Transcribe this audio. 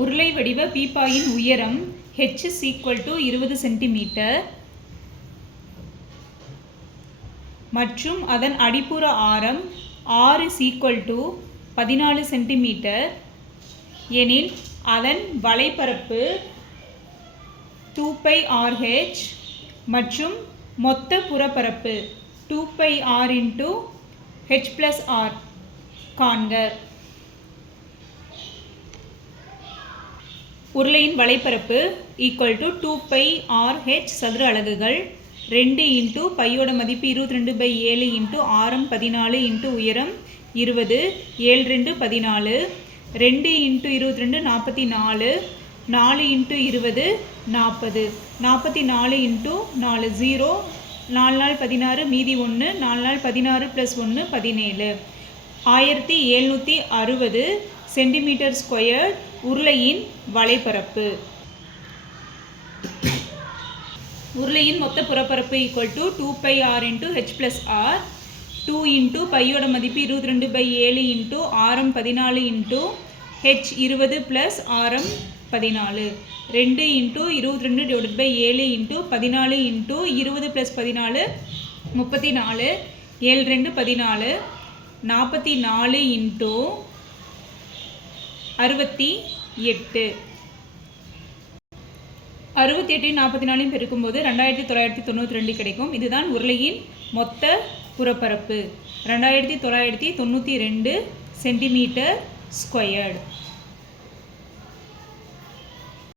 உருளை வடிவ பீப்பாயின் உயரம் ஹெச் இஸ் ஈக்குவல் டு இருபது சென்டிமீட்டர் மற்றும் அதன் அடிப்புற ஆரம் ஆறு இஸ் ஈக்குவல் டு பதினாலு சென்டிமீட்டர் எனில் அதன் வலைப்பரப்பு டூ பை ஆர்ஹெச் மற்றும் மொத்த புறப்பரப்பு two pi R into H plus R காண்க. உருளையின் வலைப்பரப்பு equal to two pi R H சதுர அலகுகள் ரெண்டு இன்ட்டு பையோட மதிப்பு இருபத்தி ரெண்டு பை ஏழு இன்ட்டு ஆரம் பதினாலு இன்ட்டு உயரம் இருபது ஏழு ரெண்டு பதினாலு ரெண்டு இன்ட்டு இருபத்தி ரெண்டு நாற்பத்தி நாலு நாலு இன்ட்டு இருபது நாற்பது. நாற்பத்தி நாலு இன்ட்டு நாலு ஜீரோ நாலு நாள் பதினாறு மீதி ஒன்று நாலு நாள் பதினாறு ப்ளஸ் ஒன்று பதினேழு. ஆயிரத்தி எழுநூற்றி அறுபது சென்டிமீட்டர் ஸ்கொயர் உருளையின் வலைப்பரப்பு. உருளையின் மொத்த புறப்பரப்பு equal to two pi R into H plus R two into பையோட மதிப்பு இருபத்தி ரெண்டு பை ஏழு இன்ட்டு ஆரம் பதினாலு இன்ட்டு ஹெச் இருபது ப்ளஸ் ஆரம் பதினாலு. ரெண்டு இன்ட்டு இருபத்தி ரெண்டு டிவைட் பை ஏழு இன்ட்டு பதினாலு இன்ட்டு இருபது ப்ளஸ் பதினாலு முப்பத்தி நாலு. ஏழு ரெண்டு பதினாலு நாற்பத்தி நாலு இன்ட்டு அறுபத்தி எட்டு. அறுபத்தி எட்டு நாற்பத்தி நாலையும் பெருக்கும்போது ரெண்டாயிரத்தி தொள்ளாயிரத்தி தொண்ணூற்றி ரெண்டு கிடைக்கும். இதுதான் உருளையின் மொத்த புறப்பரப்பு. ரெண்டாயிரத்தி தொள்ளாயிரத்தி தொண்ணூற்றி ரெண்டு சென்டிமீட்டர் ஸ்கொயர்டு.